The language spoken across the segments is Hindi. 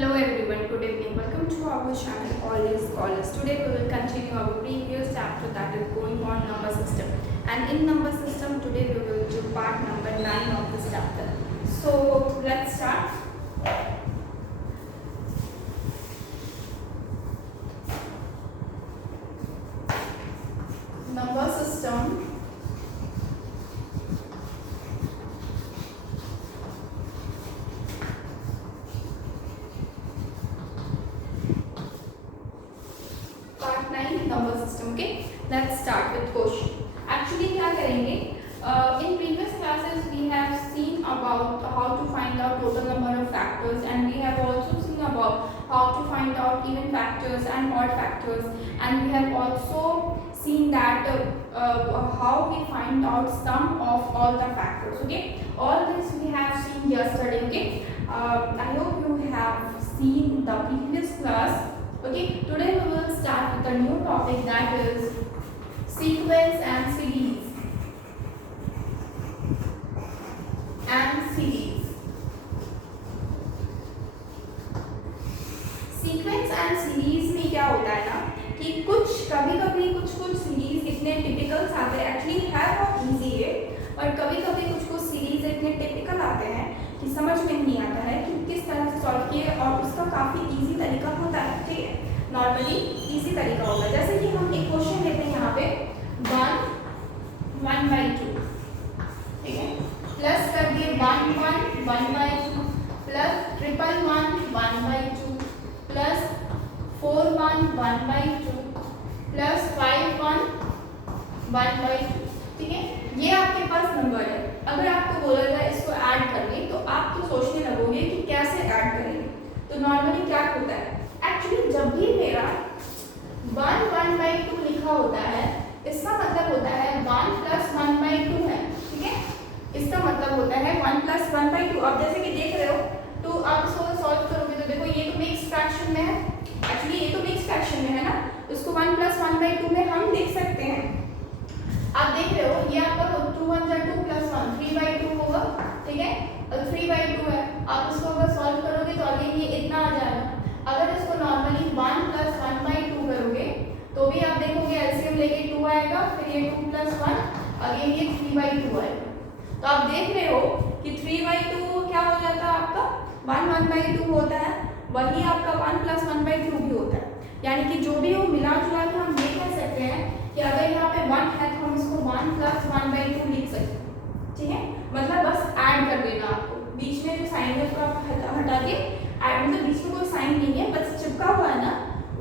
Hello everyone, good evening. Welcome to our channel All is Scholars. Today we will continue our previous chapter that is going on number system. And in number system today we will do part number 9 of this chapter. So let's start. Number system. Number system के let's start with question. Actually क्या करेंगे, in previous classes we have seen about how to find out total number of factors and we have also seen about how to find out even factors and odd factors and we have also seen that how we find out sum of all the factors. Okay, all this we have seen yesterday. Okay, I hope you have seen the previous class. Okay, today we will start with a new topic, that is sequence and series. Sequence and series में क्या होता है ना कि कुछ सीरीज इतने टिपिकल्स आते हैं, एक्चुअली है बहुत इजी है, और कभी कुछ सीरीज इतने टिपिकल आते हैं कि समझ में नहीं आता है कि किस तरह से सॉल्व किए, और उसका काफ़ी इजी तरीका होता है. ठीक है, नॉर्मली इजी तरीका होगा. जैसे कि हम एक क्वेश्चन लेते हैं यहाँ पे 1/2. ठीक है, प्लस कर दिए 1/2 प्लस 1/1 प्लस 4/1 प्लस 5/1. ठीक है, ये आपके पास नंबर है. अगर आपको बोला जाए इसको ऐड करने, तो आप तो सोचने लगोगे कि कैसे ऐड करेंगे. तो नॉर्मली क्या होता है, एक्चुअली जब भी मेरा 1/2 लिखा होता है, इसका मतलब होता है 1 + 1/2 है. ठीक है, इसका मतलब होता है 1 + 1/2. अब जैसे कि देख रहे हो, तो आप इसको सॉल्व करोगे तो देखो ये तो मिक्स फ्रैक्शन में है. एक्चुअली ये तो मिक्स फ्रैक्शन में है ना, उसको 1 + 1/2 में हम लिख सकते हैं. आप देख रहे हो ये आपका 2 × 1 = 2 + 1 3/2 होगा. ठीक है, और 3/2 है. आप इसको अगर सॉल्व करोगे तो अगेन ये इतना आ जाएगा. अगर इसको नॉर्मली 1 + 1/2 करोगे तो भी आप देखोगे एलसीएम लेके 2 आएगा, फिर ये 2 + 1 अगेन ये 3/2 आएगा. तो आप देख रहे हो कि 3/2 क्या हो जाता है आपका 1/2 होता है, वही आपका 1 + 1/2 भी होता है. यानी कि जो भी हो मिला जुला के हम ये कह सकते हैं कि अगर यहाँ पे 1 है तो हम इसको 1 + 1/2 लिख सकते हैं. ठीक है, मतलब बस ऐड कर देना. आपको बीच में जो साइन है उसको आप हटा के ऐड, मतलब बीच में कोई साइन नहीं है, बस चिपका हुआ है ना,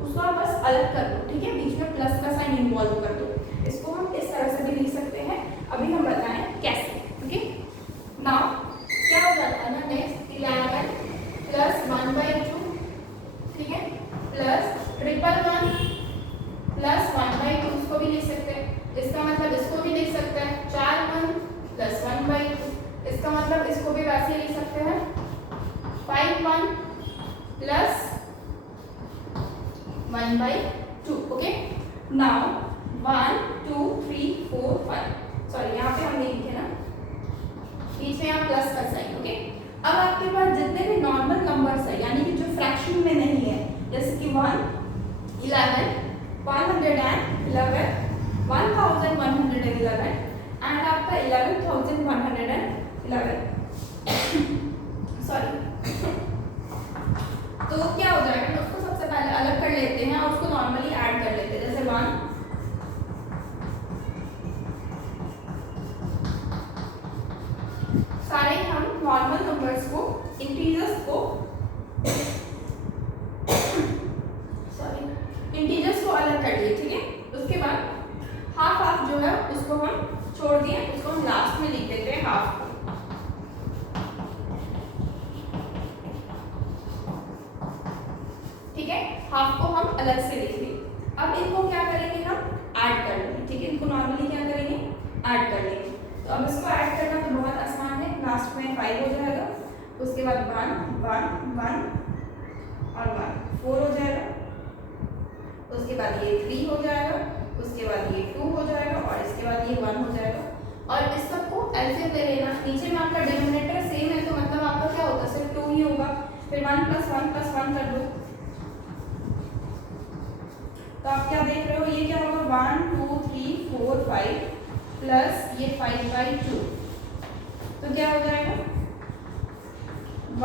उसको आप बस अलग कर दो. ठीक है, बीच में प्लस का साइन इन्वॉल्व कर दो. इसको हम इस तरह से भी लिख सकते हैं. अभी हम बताएं कैसे. ओके, नाउ क्या हो जाता है ना, नेक्स्ट 11 + 1/2. ठीक है, प्लस 1/1 प्लस 1/2, उसको भी लिख सकते हैं. इसका मतलब इसको भी लिख सकते हैं 4/1 + 1/2. इसका मतलब इसको भी वैसे लिख सकते हैं 5/1 + 1/2. ओके, नाउ 1 2 3 4 5, सॉरी यहाँ पे हमने लिखे ना, बीच में आप प्लस का साइन. ओके, अब आपके पास जितने भी नॉर्मल नंबर्स है, यानी कि जो फ्रैक्शन में नहीं है, जैसे कि 1 11 111 1111 एंड आपका 11111 सॉरी. तो क्या हो जाएगा, तो उसको सबसे पहले अलग कर लेते हैं और उसको नॉर्मली ऐड कर लेते हैं. जैसे 1 सारे हम नॉर्मल नंबर्स को, इंटीजर्स को अलग कर लिए. ठीक है, उसके बाद हाफ जो है उसको हम छोड़ दिए, उसको हम लास्ट में लिख देते हैं हाफ को. ठीक है, हाफ को हम अलग से लिख लिए. अब इनको क्या करेंगे, हम ऐड कर लेंगे. ठीक है, इनको नॉर्मली क्या करेंगे, ऐड कर लेंगे. तो अब इसको ऐड करना तो बहुत आसान है. लास्ट में 5 हो जाएगा, उसके बाद 1 1 1 और 1 4 हो जाएगा, उसके बाद ये 3 हो जाएगा, उसके बाद ये 2 हो जाएगा, और इसके बाद ये 1 हो जाएगा. और इस सबको एलसीएम ले लेना. नीचे में आपका डिनोमिनेटर सेम है, तो मतलब आपका क्या होगा, सिर्फ 2 ही होगा. फिर 1 प्लस 1 कर दो, तो आप क्या देख रहे हो, ये क्या होगा 1 2 3 4 5 प्लस ये 5/2, तो क्या हो जाएगा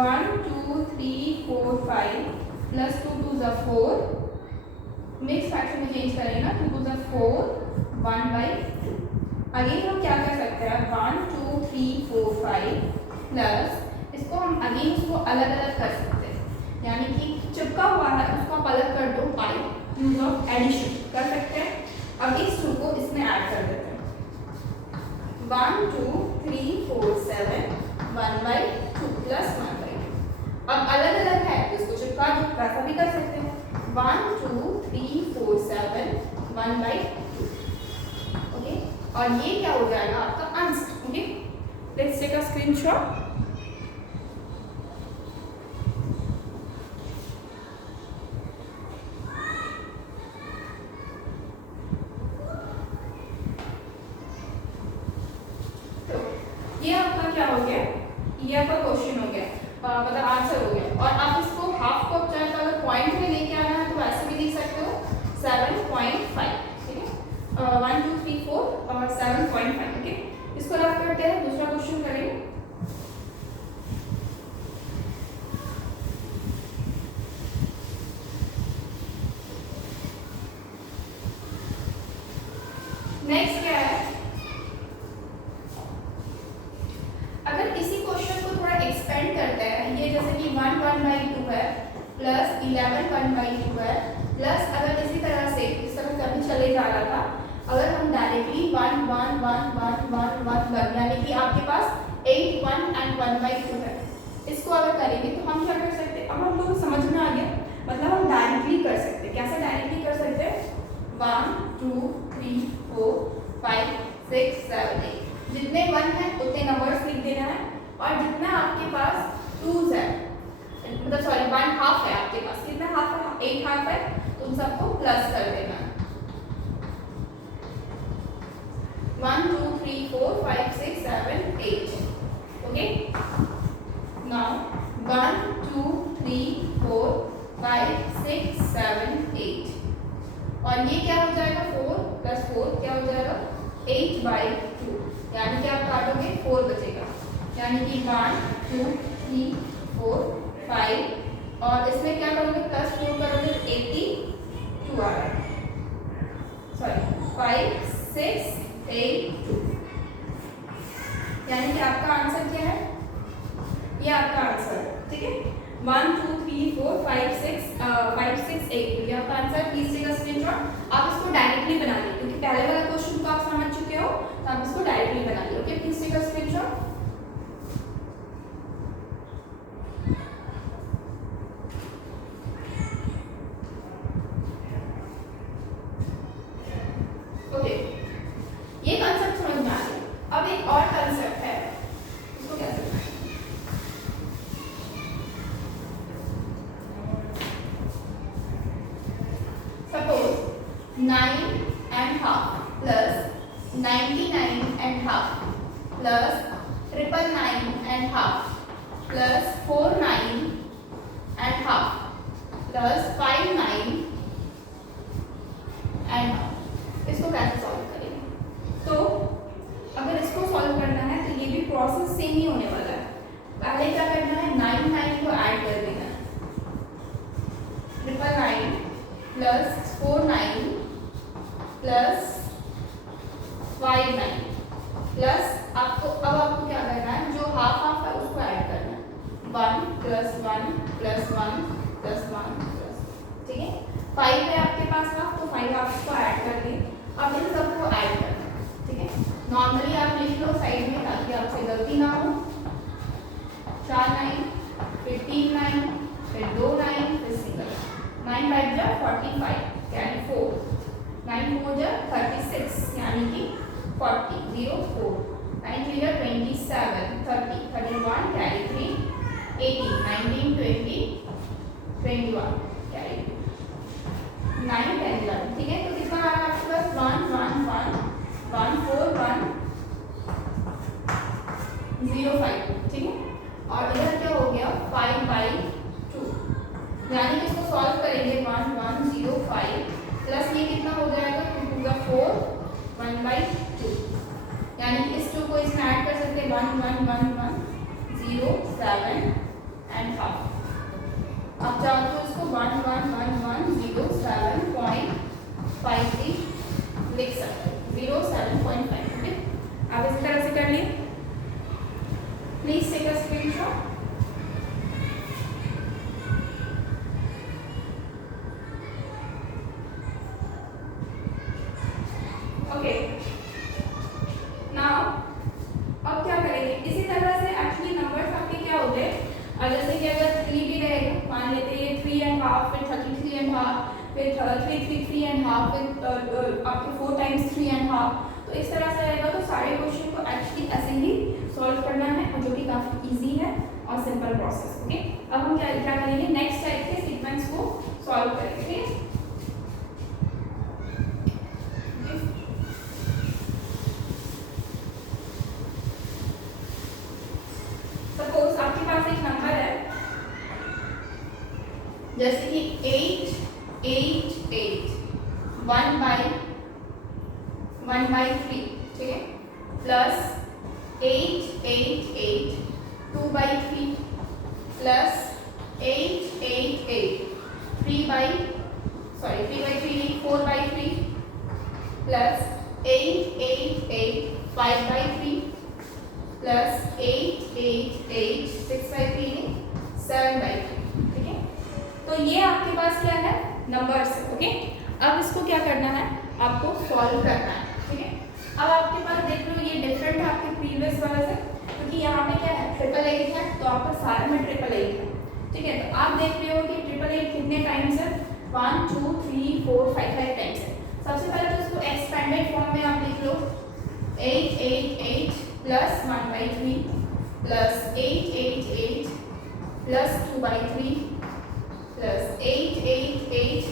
1 2 3 4 5 प्लस 2 2 ज़ा 4, मिक्स फ्रैक्शन में चेंज करेंगे ना, 2 2 ज़ा 4 1/2। अगेन हम क्या कर सकते हैं 1 2 3 4 5 प्लस इसको हम अगेन उसको अलग अलग कर सकते हैं, यानी कि चिपका हुआ है उसको आप अलग कर दो पाई, यूज ऑफ एडिशन कर सकते हैं। अब इस 2 को इसमें ऐड कर देते हैं 1 2 3 4 7 1/2 प्लस 1/2। अब अलग अलग है तो इसको चिपका दो, वैसा भी कर सकते हैं 1 2 3 4 7 1/2। ओके, और ये क्या हो जाएगा आपका answer. Okay, let's take a screenshot. ये आपका क्या हो गया, ये आपका क्वेश्चन हो गया, मतलब आंसर हो गया। और आप इसको हाफ को चाहे तो अगर पॉइंट में लेके आना है तो ऐसे भी लिख सकते हो 7.5, ठीक है, 1 2 3 4 और 7.5। ओके, इसको रफ करते हैं, दूसरा क्वेश्चन करेंगे। नेक्स्ट क्या है, अगर इसी क्वेश्चन को थोड़ा एक्सपेंड करते हैं, ये जैसे कि 1 1/2 है प्लस 11 1/2 है प्लस, अगर इसी तरह से इस तरह कभी चले जा रहा था, अगर हम डायरेक्टली 1 1 1 1 1 1 1 यानी कि आपके पास 8 1 and 1/2 है, इसको अगर करेंगे तो हम क्या कर सकते हैं, अब हम लोग समझ में आ गया, मतलब हम डायरेक्टली कर सकते हैं। कैसे डायरेक्टली कर सकते हैं 1 2 3 4 5 6 7 8, जितने 1 है उतने नंबर्स लिख देना है, और जितना आपके पास 2s है, मतलब सॉरी 1 हाफ है आपके पास, कितना हाफ है 8 हाफ है, तो उन सबको प्लस कर देना है 1 2 3 4 5 6 7 8। ओके, नाउ 1 2 3 4 5 6 7 8, और ये क्या हो जाएगा 4 प्लस 4 क्या हो जाएगा 8/2, यानी कि आप काटोगे 4 बचेगा, यानी कि 1 2 3 4 5, और इसमें क्या करोगे प्लस 4 करोगे 82 आ रहा है, सॉरी 5 6 8 2, यानी कि आपका आंसर क्या है, ये आपका आंसर है। ठीक है, 1 2 3 4 5 6 8, ये आपका answer. Please take a screenshot. आप इसको डायरेक्टली बना लीजिए, क्योंकि पहले वाला क्वेश्चन को आप समझ चुके हो, तो आप इसको डायरेक्टली बना लीजिए। Okay, please take a screenshot. Okay, ये कांसेप्ट समझ में आ गया। अब एक और कांसेप्ट है, इसको क्या करना है, suppose 9.5 plus 99.5 plus 999.5 plus 49.5 plus 59.5, इसको कैसे सॉल्व करेंगे। तो अगर इसको सॉल्व करना है तो ये भी प्रोसेस सेम ही होने वाला है। पहले क्या करना है 99 को ऐड कर देना है 999 प्लस 49 प्लस 59 प्लस आपको क्या करना है, जो हाफ हाफ है उसको ऐड करना है 1 प्लस 1 प्लस 1 प्लस 1 प्लस, ठीक है। 5 है आपके पास हाफ, तो 5 हाफ को ऐड कर दें। अब इन सबको ऐड करना है, ठीक है। नॉर्मली आप लिख लो साइड में ताकि आपसे गलती ना हो। 4 9, फिर 3 9, फिर 2 9, फिर सिंगल 9 5 जा 45 यानी 4, 9 4 जा 36 यानी कि 40 0 4, 9 3 जा 27 30 31 कैरी 3 18 19 20 21 कैरी 9 10 11, ठीक है। तो कितना आ रहा है आपके पास 1 1 1 1 4 1 0 5, ठीक है। और इधर क्या हो गया 5/2, प्लस ये कितना हो जाएगा 2 टू द 4 1/2, यानी कि इस 2 को इसमें ऐड कर सकते हैं 1 1 1 1 0 7 एंड हाफ। आप चाहो तो इसको 1 1 1 1 0 7.53 लिख सकते हैं, 0 7.5। ओके, आप इस तरह से कर लिए। Please take a screenshot. Okay, now अब क्या करेंगे, इसी तरह से एक्चुअली नंबर्स आपके क्या होते हैं, जैसे कि अगर 3 भी रहेगा, मान लेते हैं 3 एंड हाफ, फिर 33 एंड हाफ, फिर 3 एंड हाफ, फिर आपके 4 टाइम्स 3 एंड हाफ, तो इस तरह से रहेगा। तो सारे क्वेश्चन को एक्चुअली ऐसे ही सॉल्व करना है, और जो कि काफ़ी इजी है और सिंपल प्रोसेस। ओके, अब हम क्या करेंगे, नेक्स्ट टाइप के सीक्वेंस को सॉल्व करेंगे। सपोज आपके पास एक नंबर है जैसे कि 8 8 8 1/3, ठीक है, प्लस 8 8 8 2/3, प्लस 8 8 8 3/3 4/3, प्लस 8 8 8 5/3, प्लस 8 8 8 6/3 7/3, ठीक है। तो ये आपके पास क्या है, नंबर्स है। ओके, अब इसको क्या करना है, आपको सॉल्व करना है, ठीक है। अब आपके पास देख लो ये डिफरेंट है आपके प्रीवियस वाले से, क्योंकि यहाँ पे क्या है 888 है, तो आपका सारे में 888 है, ठीक है। तो आप देख रहे हो कि 888 कितने टाइम्स है, 1 2 3 4 5 5 टाइम्स है। सबसे पहले तो इसको एक्सपेंडेड फॉर्म में आप लिख लो, 8 8 8 plus 1/3 plus 8 8 8 plus 2/3 plus 8 8 8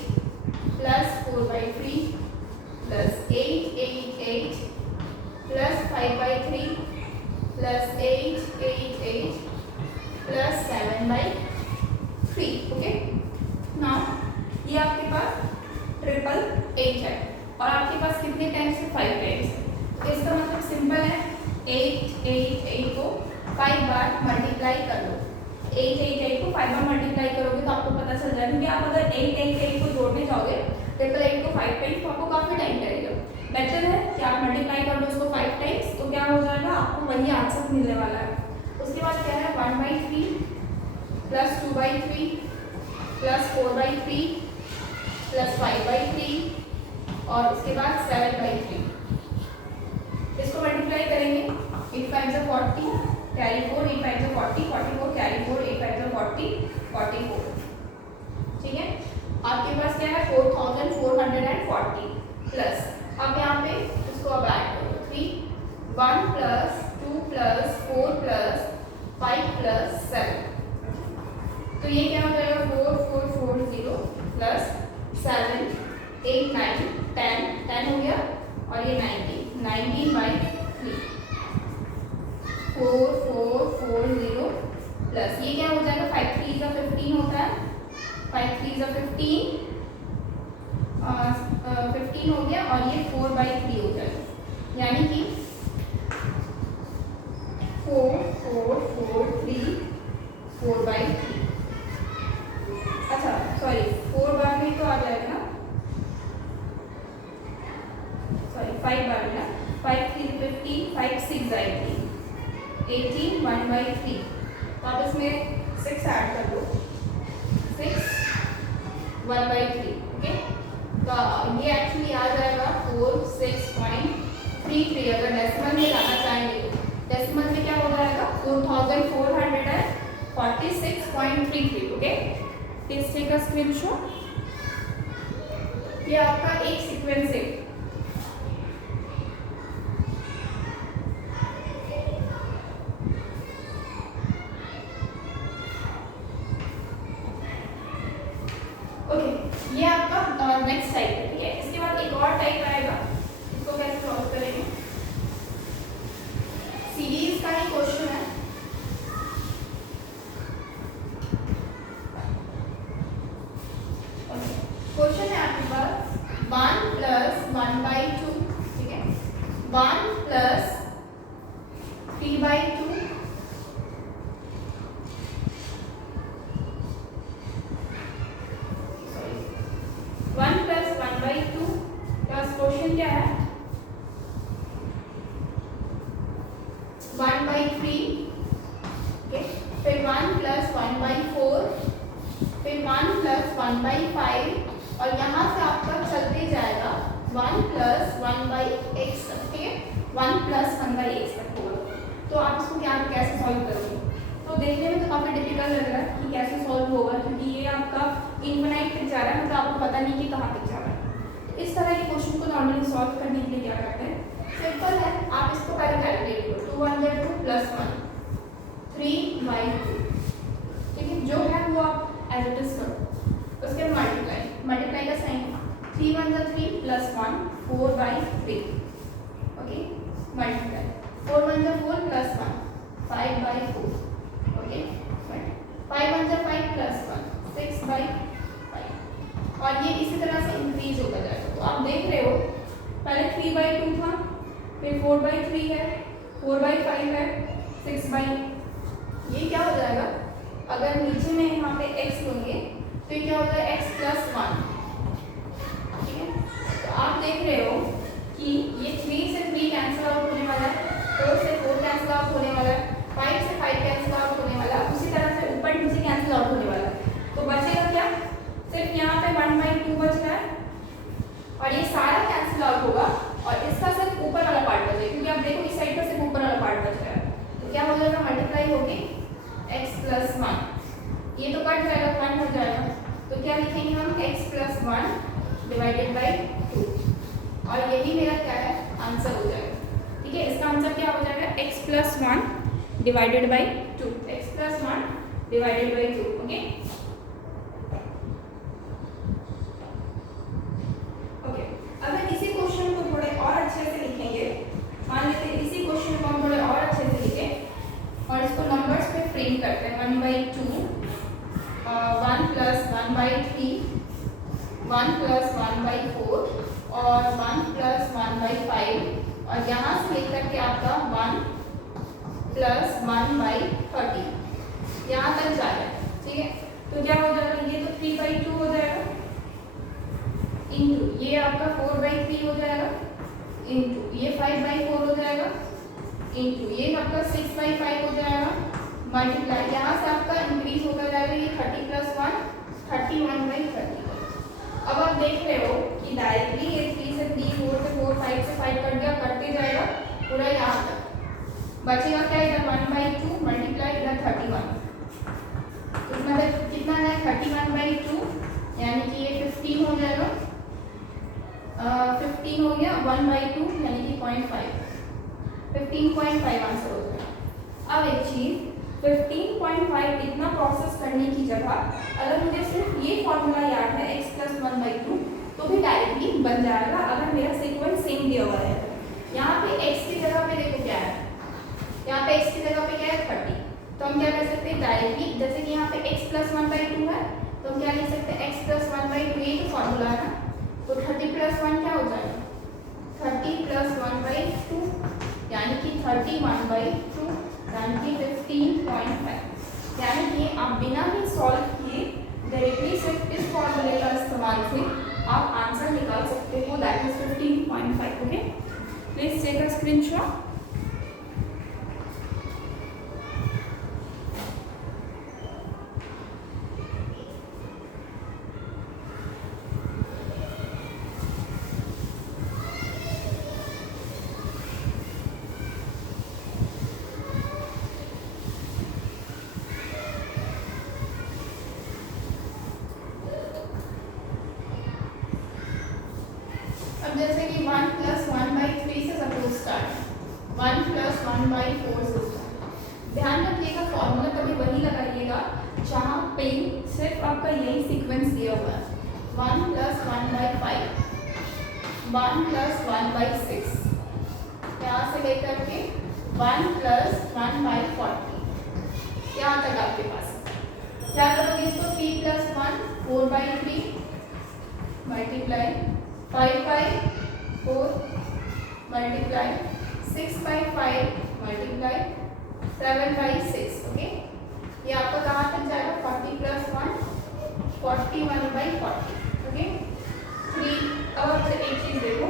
plus 4/3 plus 8 8 8 plus 5/3 plus 8 8 8 plus 7/3। Okay, now ये आपके पास 888 है, और आपके पास कितने टाइम्स है, 5 टाइम्स है। तो इसका मतलब सिंपल है, 8 8 8 को 5 बार मल्टीप्लाई कर लो। 8 8 8 को 5 बार मल्टीप्लाई करोगे तो आपको पता चल जाएगा कि आप अगर 8 8 8 को जोड़ने जाओगे 888 को 5 टाइम्स, तो आपको काफ़ी टाइम लगेगा। बेटर है कि आप मल्टीप्लाई कर लो उसको 5 टाइम्स, तो क्या हो जाएगा, आपको वही आंसर मिलने वाला है। उसके बाद क्या है, 1/3 प्लस 2/3 प्लस 4/3 प्लस 5/3 और उसके बाद 7/3। इसको मल्टीप्लाई करेंगे, 8 5 जा 40 कैरी 4, 8 5 जा 40 44 कैरी 4, 8 5 जा 40 44, ठीक है। आपके पास क्या है 4440 प्लस, अब यहाँ पे इसको अब ऐड करो, 3 1 प्लस 2 प्लस 4 प्लस 5 प्लस 7, तो ये क्या हो जाएगा 4440 प्लस 7 8 9 10 हो गया, और ये 19/3 4440 प्लस ये क्या हो जाएगा 5 3 जा 15 होता है, 5 3 जा 15 15 हो गया, और ये 4/3 हो जाएगा, यानी कि 4443 4/3। अच्छा सॉरी 4 बार में तो आ जाएगा ना, सॉरी 5 बार में ना, 5 3 15 5 6 जाएगी 18 1/3, तो आप इसमें 6 ऐड कर दो, 6 1/3। ओके, तो ये एक्चुअली आ जाएगा 46.33। अगर डेसिमल में लाना चाहेंगे तो डेसिमल में क्या हो जाएगा 4446.33। Okay, please take a screenshot. ये आपका एक सीक्वेंस है। ये आपका नेक्स्ट टाइप है, ठीक है। इसके बाद एक और टाइप आएगा, इसको कैसे सॉल्व करेंगे, सीरीज का ही क्वेश्चन है। क्वेश्चन है आपके पास फिर 1 प्लस 1/4, फिर 1 प्लस 1/5 और यहाँ से आपका चलते जाएगा 1 प्लस 1/x तक, ठीक है, 1 प्लस 1/x तक होगा। तो आप इसको क्या कैसे सॉल्व करोगे? तो देखने में तो काफ़ी डिफिकल्ट लग रहा है कि कैसे सॉल्व होगा, क्योंकि ये आपका इनफिनाइट तक जा रहा है, मतलब आपको पता नहीं कि कहाँ तक जा रहा है। तो इस तरह के क्वेश्चन को नॉर्मली सॉल्व करने के लिए क्या करते हैं, सिंपल है, आप इसको पहले कैलकुलेट करो। 2 1 2 प्लस 1 3/2, ठीक है, जो है वो आप एज इट इज करो। उसके बाद मल्टीप्लाई का sign, 3 1 3 plus 1 4/3, okay, multiply 4 1 4 plus 1 5/4, okay, 5 1 5 plus 1 6/5 और ये इसी तरह से इंक्रीज होता जाएगा। तो आप देख रहे हो पहले 3/2 था, फिर 4/3 है, 4/5 है, 6/, ये क्या हो जाएगा, अगर नीचे में यहाँ पे x लेंगे तो ये क्या हो जाएगा x प्लस 1, ठीक है। तो आप देख रहे हो कि ये 3 से 3 कैंसिल आउट होने वाला है, 4 से 4 कैंसिल आउट होने वाला है, 5 से 5 कैंसिल आउट होने वाला है, उसी तरह से ऊपर नीचे कैंसिल आउट होने वाला है। तो बचेगा क्या, सिर्फ यहाँ पे 1/2 बच रहा है और ये सारा कैंसिल आउट होगा और इसका सिर्फ ऊपर वाला पार्ट बचेगा, क्योंकि आप देखो इस साइड का सिर्फ ऊपर वाला पार्ट बच रहा है। तो क्या हो जाएगा, मल्टीप्लाई होगी x प्लस 1, ये तो कट जाएगा, 1 हो जाएगा, तो क्या लिखेंगे हम x प्लस 1 डिवाइडेड बाई 2 और यही मेरा क्या है आंसर हो जाएगा, ठीक है। इसका आंसर क्या हो जाएगा, x plus 1 divided by 2, x plus 1 divided by 2, okay. Okay, अगर इसी क्वेश्चन को थोड़े और अच्छे से लिखेंगे, मान लेते हैं इसी क्वेश्चन को हम थोड़े और अच्छे से लिखें और इसको नंबर्स पे फ्रेम करते हैं, 1/2, 1 प्लस 1/3, 1 प्लस 1/4 और 1 प्लस 1/5 और यहाँ से लेकर के आपका 1 प्लस 1/30 यहाँ तक जा रहा है, ठीक है। तो क्या हो जाएगा, ये तो 3/2 हो जाएगा, इंटू ये आपका 4/3 हो जाएगा, इंटू ये 5/4 हो जाएगा, इंटू ये आपका 6/5 हो जाएगा, मल्टीप्लाई यहाँ से आपका इंक्रीज होता जाएगा, ये 30 प्लस 1 31/30। अब आप देख रहे हो कि डायरेक्टली ये 3 से 3 4 से 4 5 से 5 कट गया, कटते जाएगा पूरा यहाँ तक, बचेगा क्या, इधर 1/2 मल्टीप्लाई इधर 31, तो मतलब कितना है 31/2 यानी कि ये 15 हो जाएगा, 15 हो गया, 1/2 यानी कि 0.5, 15.5 आंसर हो जाएगा। अब एक चीज 15.5 इतना प्रोसेस करने की जगह अगर मुझे सिर्फ ये फॉर्मूला याद है x प्लस 1/2 तो भी डायरेक्टली बन जाएगा, अगर मेरा सीक्वेंस सेम दिया हुआ है। यहाँ पे x की जगह पे देखो क्या है, यहाँ पे x की जगह पे क्या है 30, तो हम क्या कर सकते हैं डायरेक्टली, जैसे कि यहाँ पे x प्लस 1/2 है तो हम क्या लिख सकते हैं x प्लस 1/2, ये तो फॉर्मूला है ना, तो 30 प्लस 1 क्या हो जाएगा 30 प्लस 1/2 यानी कि 31/2 यानी कि 15.5, यानी कि आप बिना ही सॉल्व किए डायरेक्टली सिर्फ इस फॉर्मूले का इस्तेमाल से आप आंसर निकाल सकते हो, that is 15.5, okay. Please take a screenshot. अब जैसे कि 1 प्लस 1/3 से सपोज स्टार्ट, 1 प्लस 1/4 से स्टार्ट। ध्यान रखिएगा फॉर्मूला कभी वही लगाइएगा जहाँ पे सिर्फ आपका यही सीक्वेंस दिया हुआ है, 1 प्लस 1/5, 1 प्लस 1/6, यहाँ से लेकर के 1 प्लस 1/40 यहाँ तक आपके पास। क्या करोगे इसको 3 plus 1 4/3 multiply 5/4 multiply 6/5 multiply 7/6, okay. ये आपका कहाँ तक जाएगा 40 प्लस 1 41/40, ओके। 3, अब आपसे एक चीज देखो,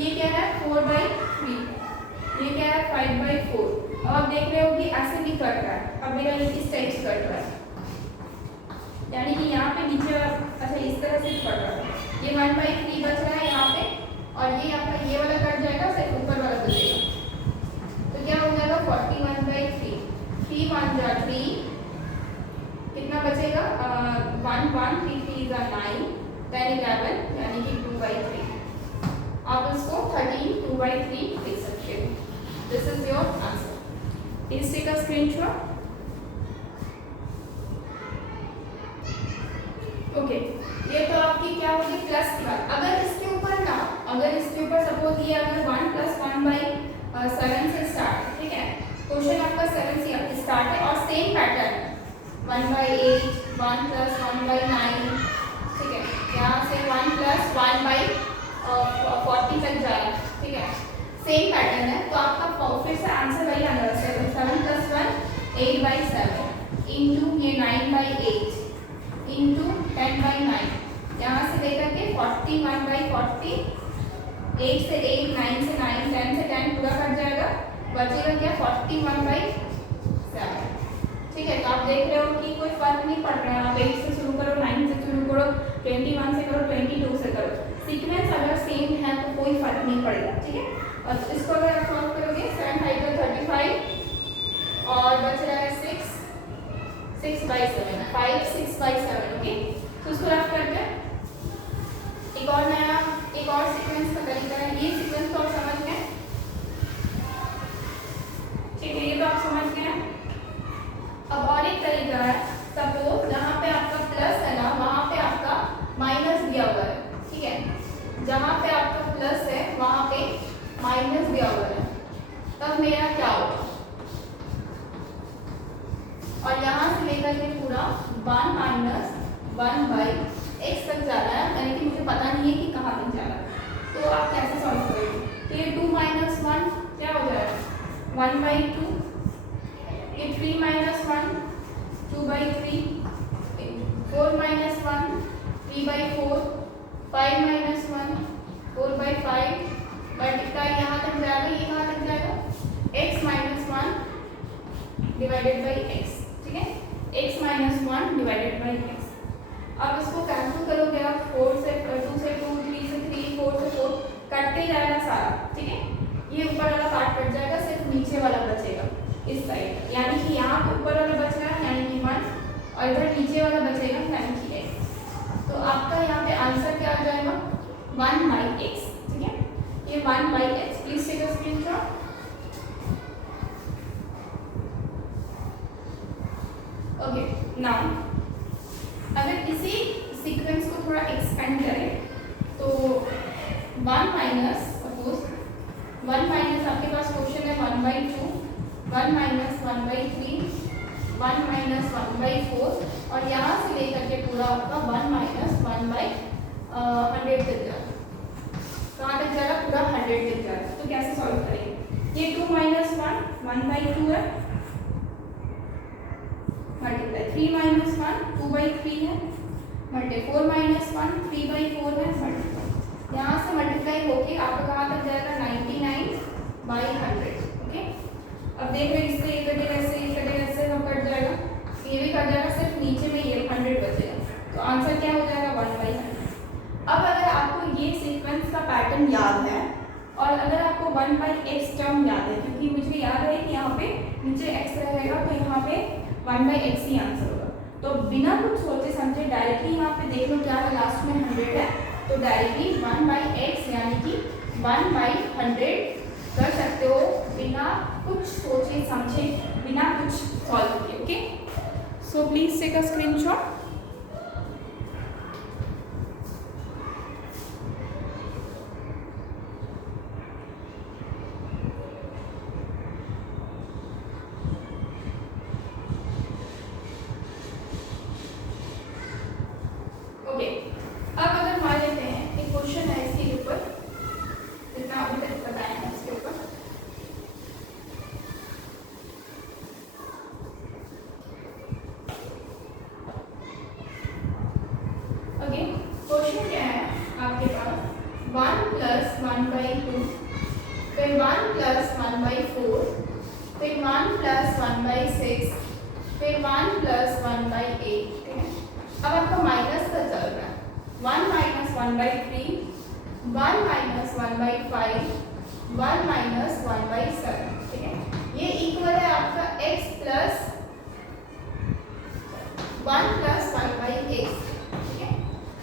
ये क्या है 4/3, ये क्या है है 5/4। अब आप देख रहे हो कि ऐसे भी कट रहा है, अब मेरा इस टाइप से कट रहा है, यानी कि यहाँ पे नीचे वाला अच्छा इस तरह से कट रहा है, ये 1/3 बच रहा है यहाँ पे, और ये आपका ये वाला कट जाएगा, सिर्फ ऊपर वाला बचेगा। तो क्या हो जाएगा 41/3, 3 1 जा 3, कितना बचेगा 1 1 3 3 जा 9, 10 11, यानी कि 2/3। आप इसको 13 2/3 लिख सकते हो। This is your answer. Please take a screenshot. Okay, ये तो आपकी क्या होगी प्लस की बात। अगर इसके ऊपर ना, अगर इसके ऊपर सपोज ये अगर 1 + 1/7 से स्टार्ट, ठीक है, क्वेश्चन आपका 7 से स्टार्ट है और सेम पैटर्न 1/8 1 + 1/9, ठीक है, यहाँ से 1 + 1/40 तक जा रहा है, ठीक है, सेम पैटर्न है। तो आपका फिर से आंसर वही आना है, 7 + 1 8/7 इंटू ये 9/8 इंटू 10/9, यहाँ से लेकर के 41/40, 8 से 8 9 से 9 10 से 10 पूरा कट जाएगा, बचेगा क्या 41/7, ठीक है। तो आप देख रहे हो कि कोई फर्क नहीं पड़ रहा है, आप 8 से शुरू करो, 9 से शुरू करो, 21 से करो, 22 से करो, सीक्वेंस अगर सेम है तो कोई फर्क नहीं पड़ेगा, ठीक है। और इसको अगर आप सॉल्व करोगे 7 5 35 और बच रहा है 6/7 5 6/7, ओके। तो इसको रफ करके एक और नया एक और सीक्वेंस का तरीका है, ये सीक्वेंस तो आप समझ गए, ठीक है, ये तो आप समझ गए। अब और एक तरीका है, सपोज जहाँ पे आपका प्लस है ना, वहाँ पे आपका माइनस दिया हुआ है, ठीक है, जहाँ पे आपका प्लस है वहाँ पे माइनस दिया हुआ है, तब मेरा क्या होगा, और यहाँ से लेकर के पूरा 1 - 1/x तक जा रहा है, यानी कि मुझे पता नहीं है कि कहाँ तक जा रहा है, तो आप कैसे सॉल्व करोगे। तो ये 2 - 1 क्या हो जाएगा 1/2, ये 3 - 1 2/3, 4 - 1 3/4, 5 - 1 4/5, मल्टीप्लाई यहाँ तक जाएगा, ये कहाँ तक जाएगा x - 1 डिवाइडेड बाई x, ठीक है, x - 1 डिवाइडेड बाई x। अब इसको कैंसिल करोगे आप, 4 से 2 से 2 3 से 3 4 से 4 कटते जाएगा सारा, ठीक है, ये ऊपर वाला पार्ट कट जाएगा, सिर्फ नीचे वाला बचेगा इस साइड, यानी कि यहाँ पे ऊपर वाला बच रहा है यानी कि 1, और इधर नीचे वाला बचेगा यानी कि x। तो आपका यहाँ पे आंसर क्या आ जाएगा 1/x, ठीक है, ये 1/x। Please take a screenshot. Okay, now अगर इसी सीक्वेंस को थोड़ा एक्सपेंड करें तो 1 माइनस सपोज 1 माइनस आपके पास क्वेश्चन है 1/2, 1 - 1/3, 1 - 1/4, और यहाँ से लेकर के पूरा आपका 1 - 1/100 तक जाएगा, कहाँ तक जाएगा पूरा 100 तक जाएगा। तो कैसे सॉल्व करेंगे, ये 2 - 1 1/2 है, मल्टीप्लाई 3 - 1 2/3 है, मल्टीप्लाई 4 - 1 3/4 है, मल्टीप्लाई यहाँ से मल्टीप्लाई होके आपका कहाँ तक जाएगा 99/100, ओके। अब देख रहे इससे एक कटेगा, इससे एक कटेगा, इससे सब कट जाएगा, ये भी कट जाएगा, सिर्फ नीचे में ये 100 बचेगा। तो आंसर क्या हो जाएगा 1/100। अब अगर आपको ये सीक्वेंस का पैटर्न याद है और अगर आपको 1/x टर्म याद है, क्योंकि मुझे याद है कि यहाँ पे नीचे x रहेगा तो यहाँ पे 1/x ही आंसर होगा, तो बिना कुछ सोचे समझे डायरेक्टली यहाँ पे देख लो क्या है, लास्ट में 100 है, तो डायरेक्टली 1/x यानी कि 1/100 कर सकते हो बिना कुछ सोचे समझे, बिना कुछ सॉल्व किए, okay. So please take a screenshot. Okay, अब अगर मान लेते हैं एक क्वेश्चन है इसके ऊपर, जितना अभी तक बताया है इसके ऊपर, प्लस 1/6, फिर 1 प्लस 1/8, ठीक है। अब आपका माइनस का चल रहा है, 1 माइनस 1/3, 1 माइनस 1/5, 1 माइनस 1/7, ठीक है। ये इक्वल है आपका x प्लस 1 प्लस 1/8, ठीक है।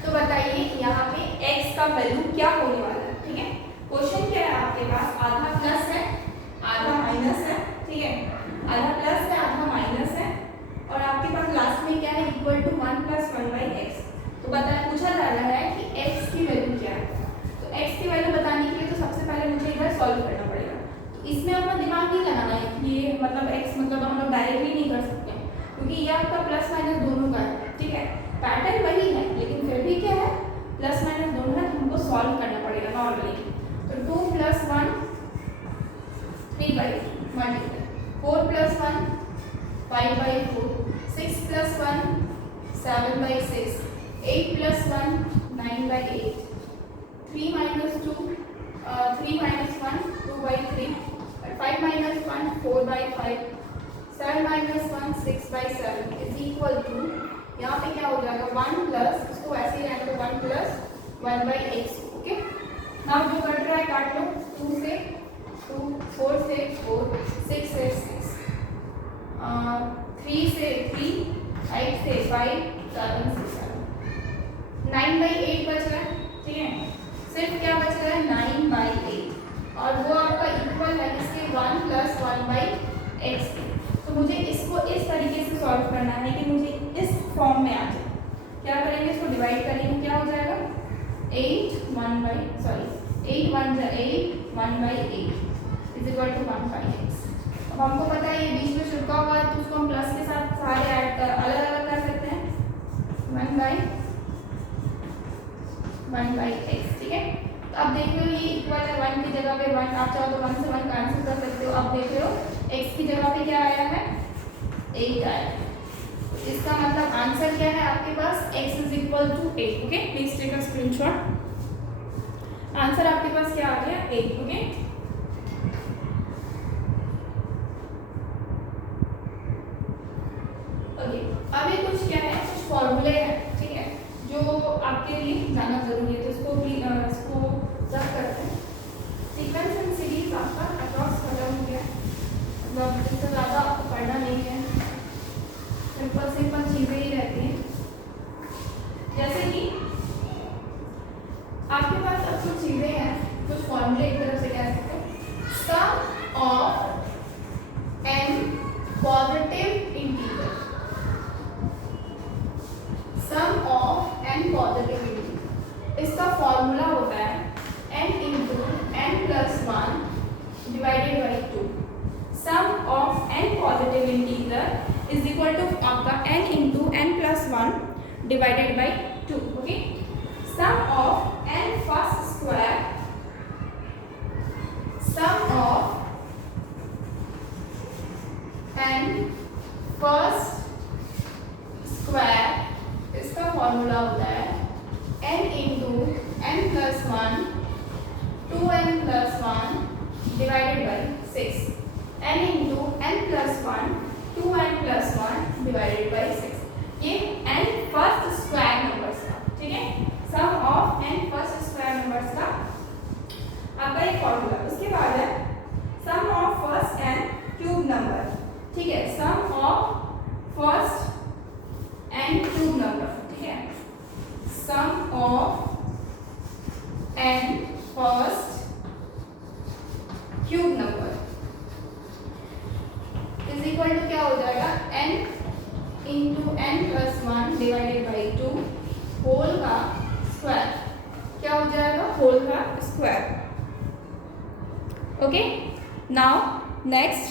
तो बताइए यहाँ पे x का वैल्यू क्या होने वाला है, ठीक है। क्वेश्चन क्या है आपके पास, आधा प्लस है आधा माइनस है, ठीक है, आधा प्लस है आधा माइनस है, और आपके पास लास्ट में क्या है, इक्वल टू 1 प्लस 1/x। तो पूछा जा रहा है कि x की वैल्यू क्या है। तो x की वैल्यू बताने के लिए तो सबसे पहले मुझे इधर सॉल्व करना पड़ेगा। तो इसमें अपना दिमाग नहीं लगाना है कि ये मतलब x मतलब हम लोग डायरेक्टली नहीं कर सकते, क्योंकि ये आपका प्लस माइनस दोनों का है, ठीक है। पैटर्न वही है लेकिन फिर भी क्या है, प्लस माइनस दोनों है, तो हमको सॉल्व करना पड़ेगा नॉर्मली। तो 2 plus 1 3/2 multiply, 4 plus 1 5/4, 6 plus 1 7/6, 8 plus 1 9/8, 3 minus 2 3 minus 1 2/3, 5 minus 1 4/5, 7 minus 1 6/7 is equal to, यहाँ पे क्या हो जाएगा 1 प्लस, इसको ऐसे ही रहने दो 1 प्लस 1/x, ओके। नाउ जो कट रहा है काट लो, 2 से 2, 4 से 4, 6 से 6, 3 से 3, 8 से 5, 7 से 7, 9/8 बच रहा है, ठीक है। सिर्फ क्या बच रहा है 9/8, और वो आपका इक्वल है इसके 1 प्लस 1/x। तो मुझे इसको इस तरीके से सॉल्व करना है कि मुझे इस फॉर्म में आ जाए। क्या करेंगे, इसको डिवाइड करेंगे, क्या हो जाएगा 8 1/8 इज इक्वल टू 1/x। अब हमको पता है ये बीच में छुटका हुआ है, तो उसको हम प्लस के साथ सारे ऐड अलग अलग कर सकते हैं, 1/x, ठीक है। तो अब देख लो ये इक्वल है 1 की जगह पे 1, आप चाहो तो 1 से 1 कैंसिल कर सकते हो। अब देख लो x की जगह पे क्या आया है 8 आया है, तो इसका मतलब आंसर क्या है आपके पास, x is equal to 8, okay. Please take a screenshot. Answer आपके पास क्या आ गया 8, ओके। अब ये कुछ क्या है, कुछ फॉर्मूले हैं, ठीक है, जो आपके लिए जाना जरूरी है, तो इसको रख करते हैं। सीक्वेंस एंड सीरीज आपका अप्रॉक्स खत्म हो गया, मतलब इससे ज़्यादा आपको पढ़ना नहीं है, सिंपल चीज़ें ही रहती हैं। जैसे कि आपके पास अब कुछ चीज़ें हैं, कुछ फॉर्मूले एक तरफ से कह सकते हैं, sum of n positive integer, sum of n positive integer, इसका फॉर्मूला होता है n into n plus 1 divided by 2। Sum of n positive integer is equal to आपका n into n plus 1 divided by 2, okay. Sum of n first square, sum of n first square, इसका फॉर्मूला होता है n into n plus 1 2n plus 1 divided by 6, n into n plus 1 2n plus 1 divided by 6। ये n फर्स्ट स्क्वायर नंबर्स का, ठीक है, sum of n first square numbers का आपका एक फॉर्मूला। उसके बाद है sum of first n cube number, ठीक है, sum of first n cube number, ठीक है, sum of n first cube number is equal to क्या हो जाएगा n into n plus 1 divided by 2 whole का स्क्वायर, क्या हो जाएगा होल का स्क्वायर, ओके। Now next